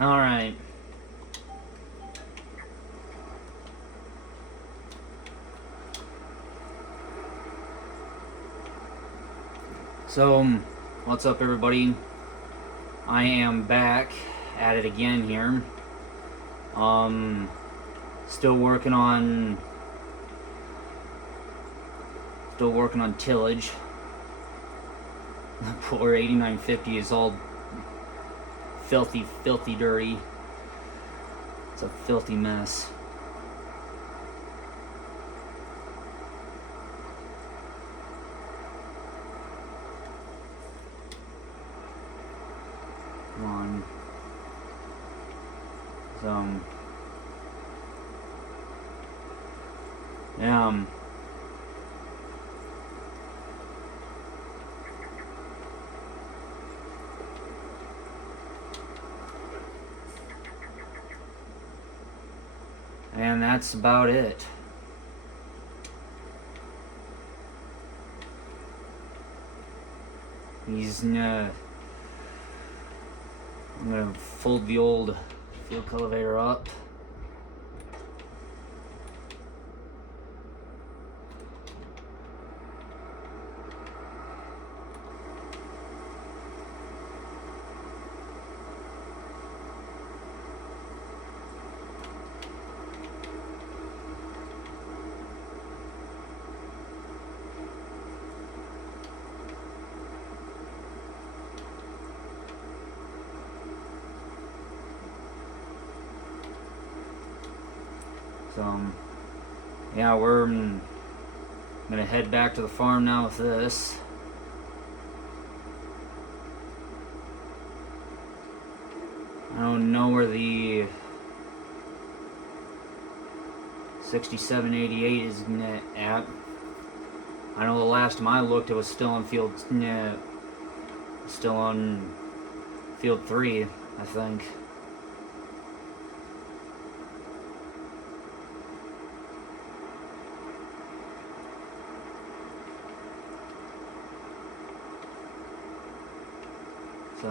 Alright. So, what's up, everybody? I am back at it again here. Still working on tillage. The poor 8950 is all filthy dirty. It's a filthy mess. Come on. Yeah. And that's about it. I'm gonna fold the old fuel cultivator up. So, yeah, we're gonna head back to the farm now with this. I don't know where the 6788 is at. I know the last time I looked, it was still on field, still on field 3, I think. So,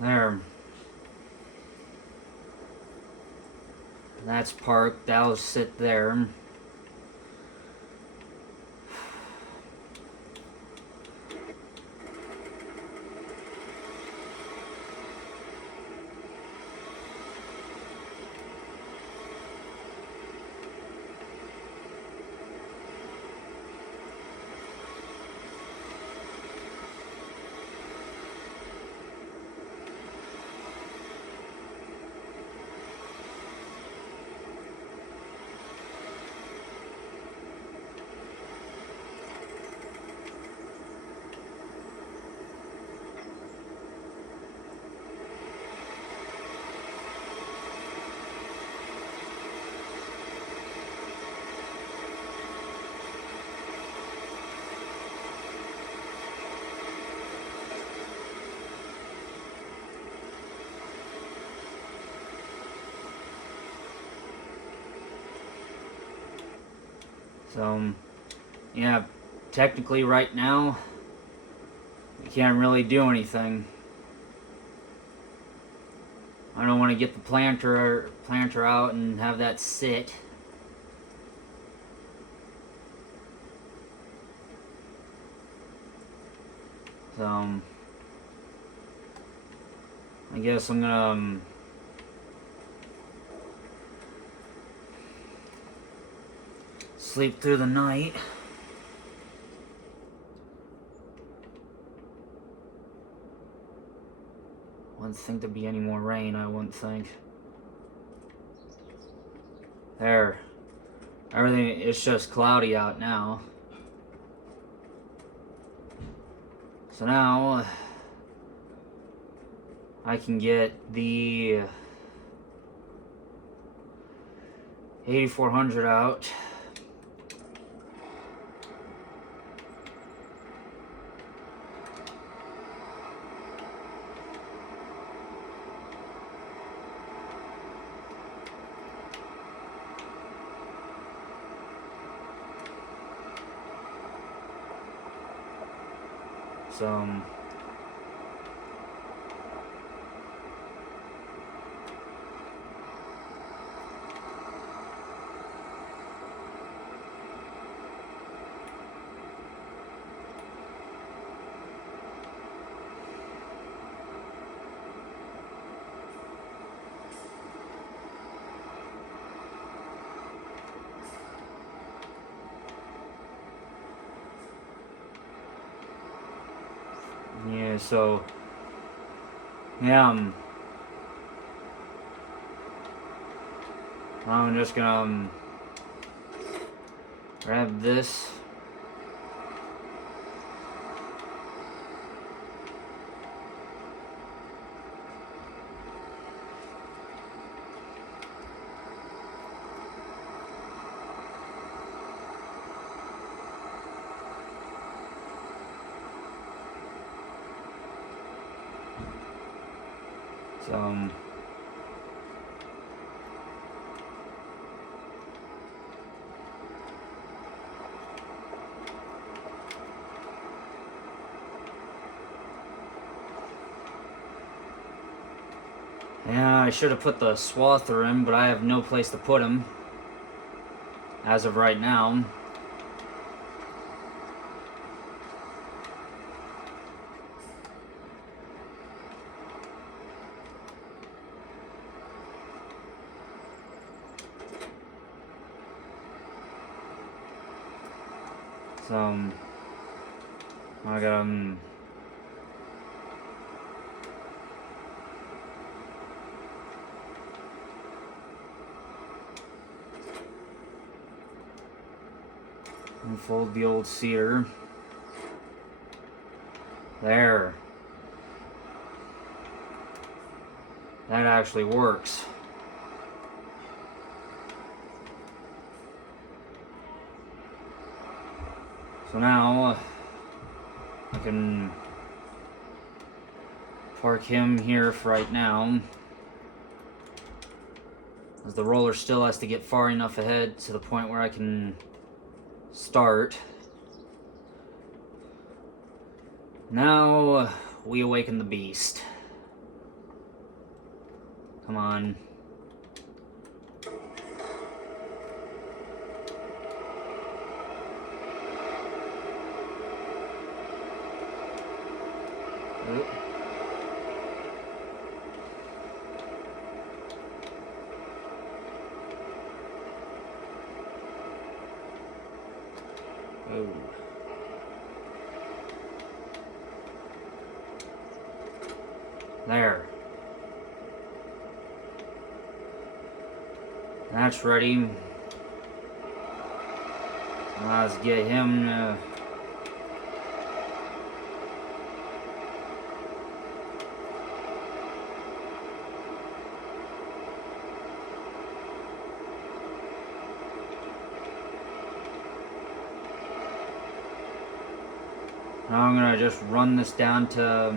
there. That's parked. That'll sit there. So, yeah, technically right now, we can't really do anything. I don't want to get the planter out and have that sit. So, I guess I'm gonna sleep through the night. Wouldn't think there'd be any more rain, I wouldn't think. There. Everything, it's just cloudy out now. So now I can get the 8400 out. So yeah, so yeah, I'm just gonna grab this. So yeah, I should have put the swather in, but I have no place to put him as of right now. So I gotta unfold the old cedar. There. That actually works. So now I can park him here for right now, as the roller still has to get far enough ahead to the point where I can start. Now we awaken the beast. Come on. Oop. Oh. There. That's ready. Let's get him now I'm gonna just run this down to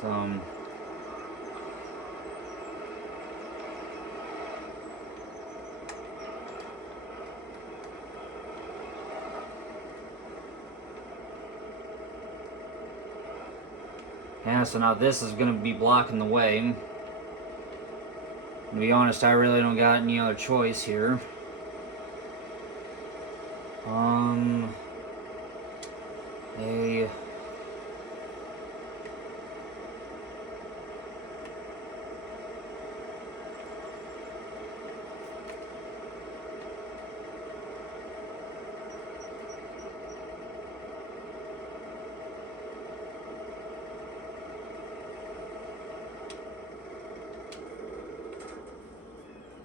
some. Yeah, so now this is gonna be blocking the way. To be honest, I really don't got any other choice here. A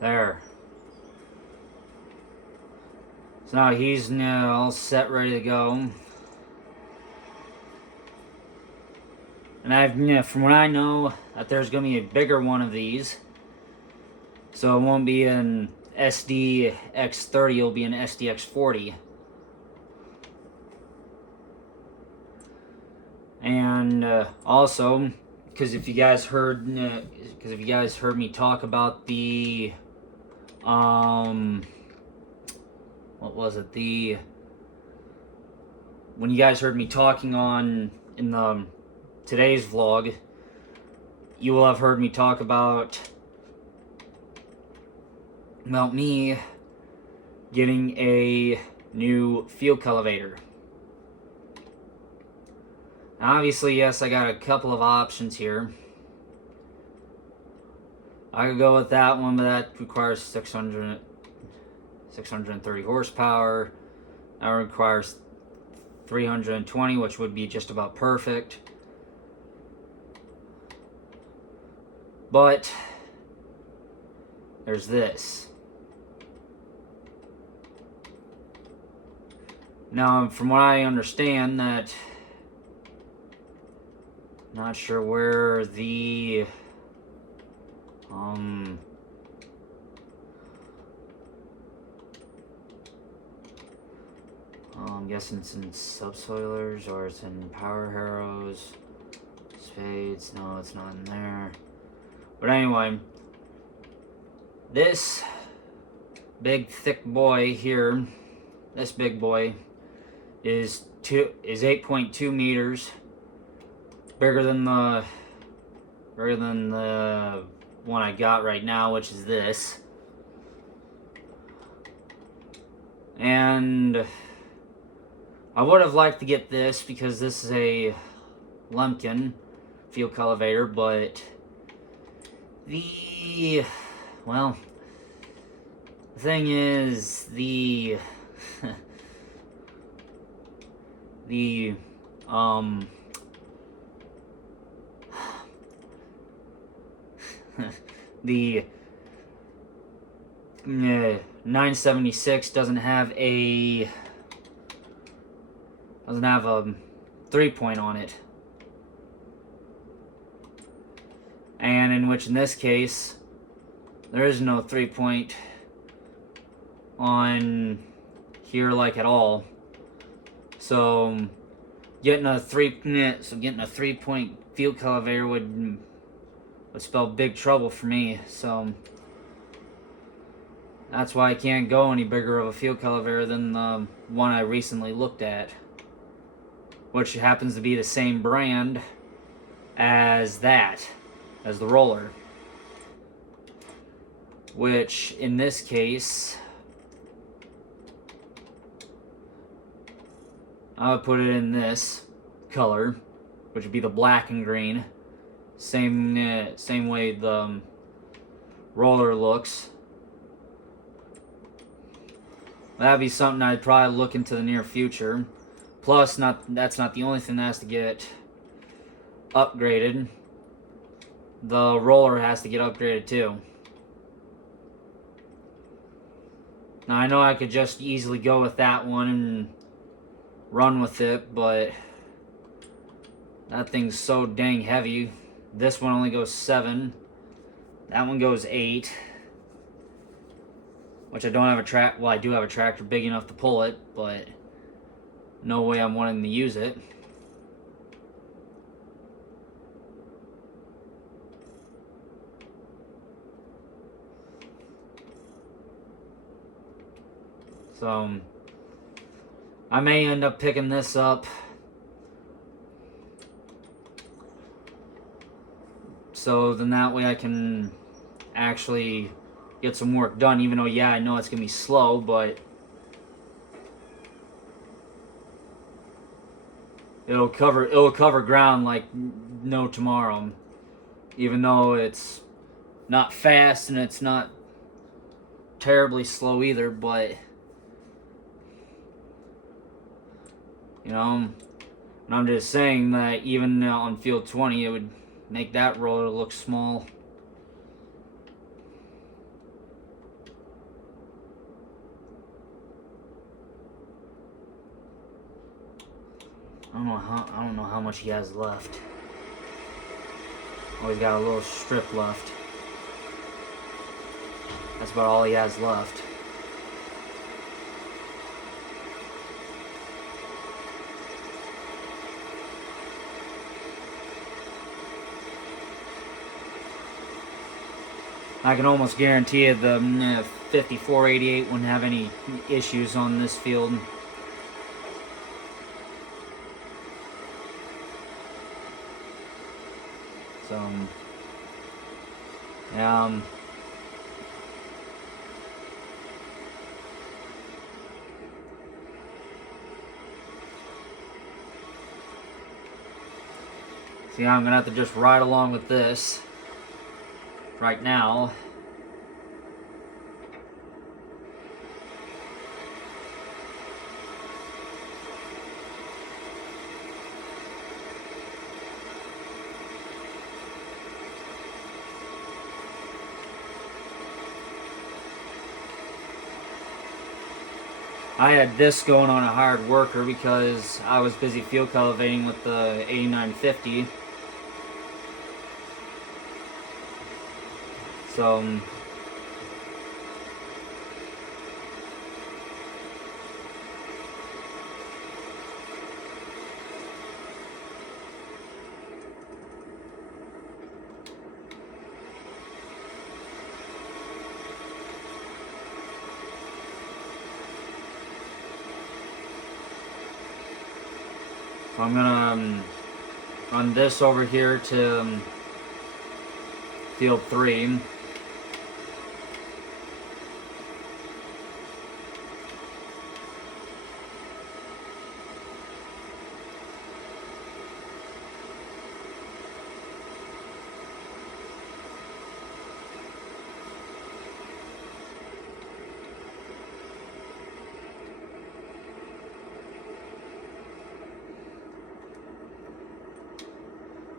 There. So now he's all set, ready to go. And from what I know, that there's going to be a bigger one of these. So it won't be an SDX30, it'll be an SDX40. And also, because if you guys heard me talk about the what was it, when you guys heard me talking in the today's vlog, you will have heard me talk about me getting a new fuel elevator. Now, obviously, yes, I got a couple of options here. I could go with that one, but that requires 630 horsepower. That requires 320, which would be just about perfect. But there's this. Now, from what I understand, that not sure where the I'm guessing it's in subsoilers or it's in power harrows, spades. No, it's not in there. But anyway, this big thick boy here, this big boy is 8.2 meters, bigger than the one I got right now, which is this. And I would have liked to get this because this is a Lumpkin fuel elevator, but the thing is, the the 976 doesn't have a 3-point on it, and in this case there is no 3-point on here like at all. So getting a 3-point fuel elevator would spell big trouble for me. So that's why I can't go any bigger of a fuel elevator than the one I recently looked at, which happens to be the same brand as the roller, which in this case I would put it in this color, which would be the black and green. Same way the roller looks. That'd be something I'd probably look into the near future. Plus, that's not the only thing that has to get upgraded. The roller has to get upgraded too. Now, I know I could just easily go with that one and run with it, but that thing's so dang heavy. This one only goes 7. That one goes 8. Which I don't have I do have a tractor big enough to pull it, but no way I'm wanting to use it. So I may end up picking this up. So then that way I can actually get some work done, even though, yeah, I know it's going to be slow, but it'll cover ground like no tomorrow. Even though it's not fast and it's not terribly slow either, but you know, and I'm just saying that even on field 20 it would make that roller look small. I don't know how much he has left. Oh, he's got a little strip left. That's about all he has left. I can almost guarantee you the 5488 wouldn't have any issues on this field. So, see, I'm gonna have to just ride along with this right now. I had this going on a hard worker because I was busy field cultivating with the 8950. So I'm gonna run this over here to field 3.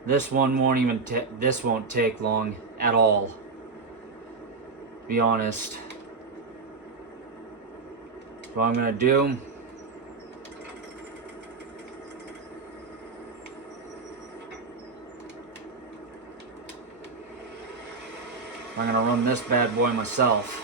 This one won't even this won't take long at all, to be honest. So what I'm gonna do, I'm gonna run this bad boy myself.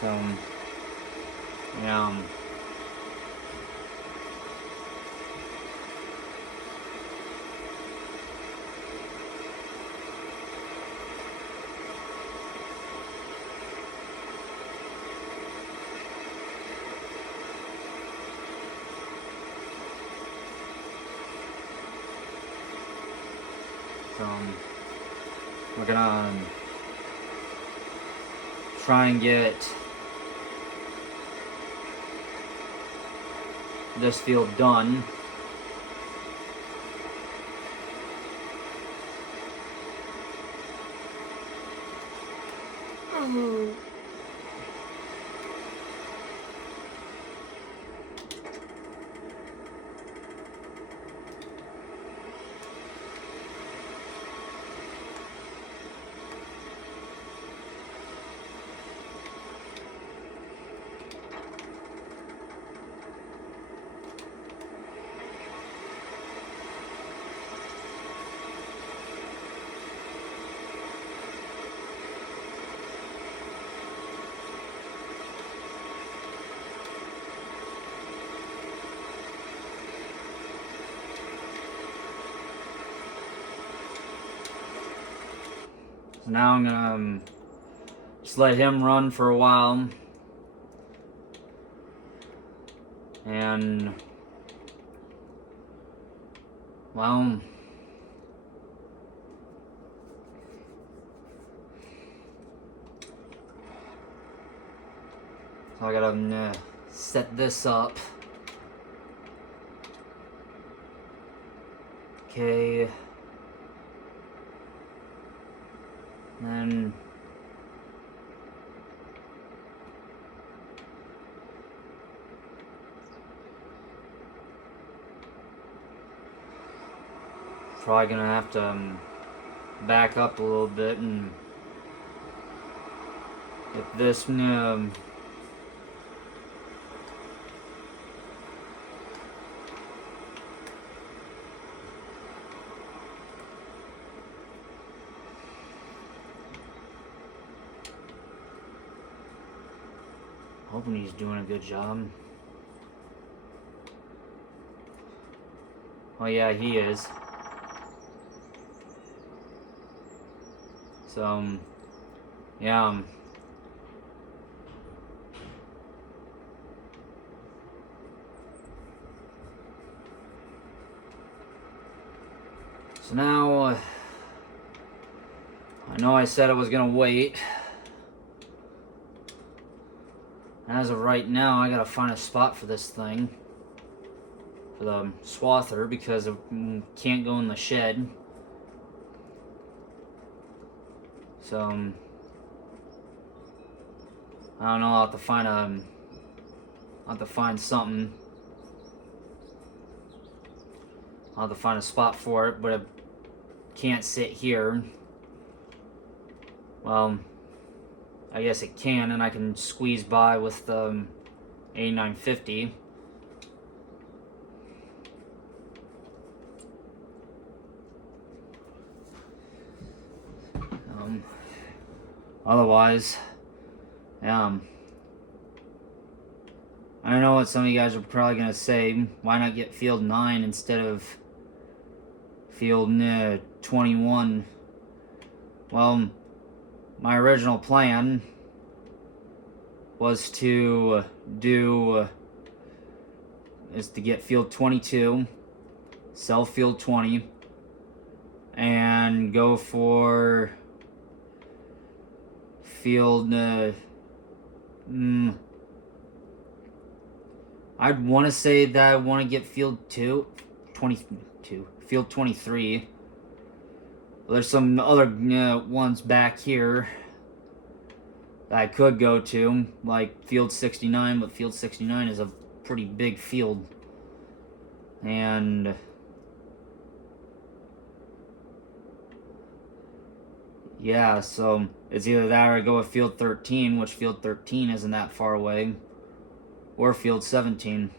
So, yeah. So, we're gonna try and get this field done. So now I'm gonna just let him run for a while, and well, so I gotta set this up. Okay. Then Probably gonna have to back up a little bit and get this hoping he's doing a good job. Oh yeah, he is. So, yeah. So now, I know I said I was gonna wait. As of right now, I gotta find a spot for this thing. For the swather, because it can't go in the shed. So, I don't know, I'll have to find something. I'll have to find a spot for it, but it can't sit here. Well, I guess it can, and I can squeeze by with the 8950. Otherwise, I know what some of you guys are probably going to say. Why not get field 9 instead of field 21? Well, my original plan was to get field 22, sell field 20, and go for field I'd want to say that I want to get field 22, field 23. There's some other ones back here that I could go to, like field 69, but field 69 is a pretty big field. And yeah, so it's either that or I go with field 13, which field 13 isn't that far away, or field 17.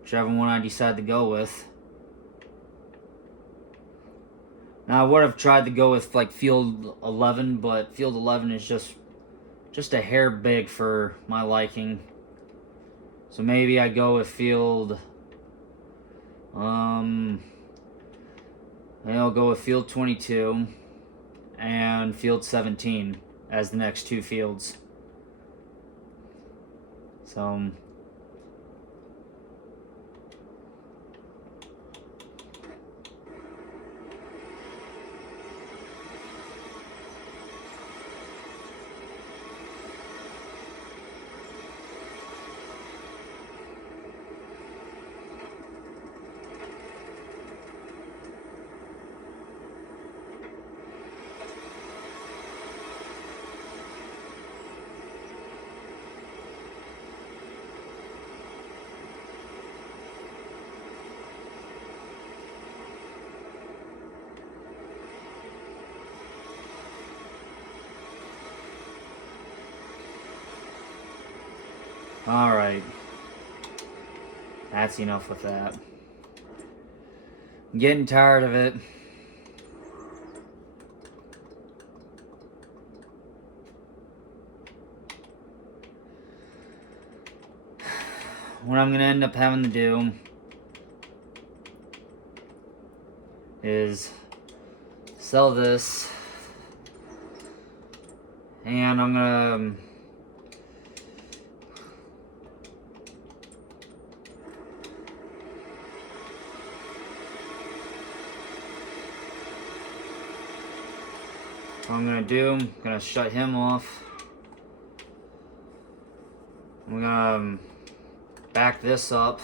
Whichever one I decide to go with. Now I would have tried to go with like field 11, but field 11 is just a hair big for my liking. So maybe I go with field I'll go with field 22 and field 17 as the next two fields. So alright. That's enough with that. I'm getting tired of it. What I'm gonna end up having to do is sell this, and I'm gonna I'm gonna shut him off. I'm gonna back this up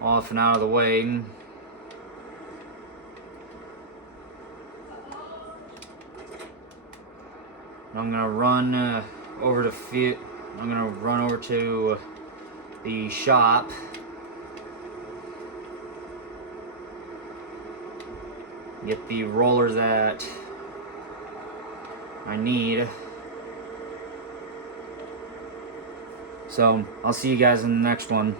off and out of the way. I'm gonna run over to I'm gonna run over to the shop get the rollers that I need. So I'll see you guys in the next one.